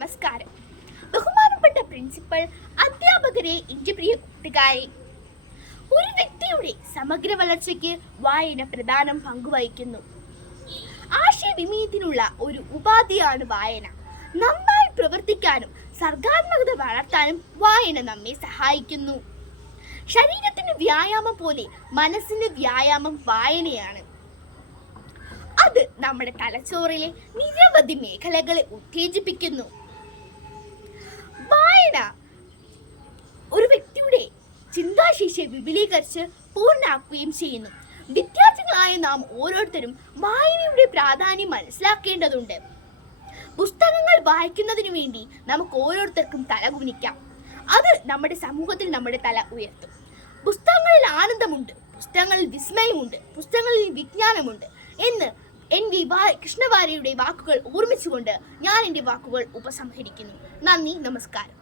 നമസ്കാരം. ബഹുമാനപ്പെട്ട പ്രിൻസിപ്പൽ അധ്യാപകരെ എന്റെ പ്രിയ കൂട്ടുകാരെ ഒരു വ്യക്തിയുടെ സമഗ്ര വളർച്ചയ്ക്ക് വായന പ്രധാനം പങ്കുവഹിക്കുന്നു. ആശയവിനിമയത്തിനുള്ള ഒരു ഉപാധിയാണ് വായന. നന്നായി പ്രവർത്തിക്കാനും സർഗാത്മകത വളർത്താനും വായന നമ്മെ സഹായിക്കുന്നു. ശരീരത്തിന് വ്യായാമം പോലെ മനസ്സിന് വ്യായാമം വായനയാണ്. അത് നമ്മുടെ തലച്ചോറിലെ നിരവധി മേഖലകളെ ഉത്തേജിപ്പിക്കുന്നു വായന ഒരു വ്യക്തിയുടെ ചിന്താശേഷിയെ വിപുലീകരിച്ച് പൂർണാക്കുകയും ചെയ്യുന്നു. വിദ്യാർത്ഥികളായ നാം ഓരോരുത്തരും വായനയുടെ പ്രാധാന്യം മനസ്സിലാക്കേണ്ടതുണ്ട്. പുസ്തകങ്ങൾ വായിക്കുന്നതിനു വേണ്ടി നമുക്ക് ഓരോരുത്തർക്കും തല കുനിക്കാം. അത് നമ്മുടെ സമൂഹത്തിൽ നമ്മുടെ തല ഉയർത്തും. പുസ്തകങ്ങളിൽ ആനന്ദമുണ്ട്. പുസ്തകങ്ങളിൽ വിസ്മയമുണ്ട്. പുസ്തകങ്ങളിൽ വിജ്ഞാനമുണ്ട് എന്ന് എൻ വാ കൃഷ്ണവാര്യയുടെ വാക്കുകൾ ഓർമ്മിച്ചുകൊണ്ട് ഞാൻ എന്റെ വാക്കുകൾ ഉപസംഹരിക്കുന്നു. നന്ദി നമസ്കാരം.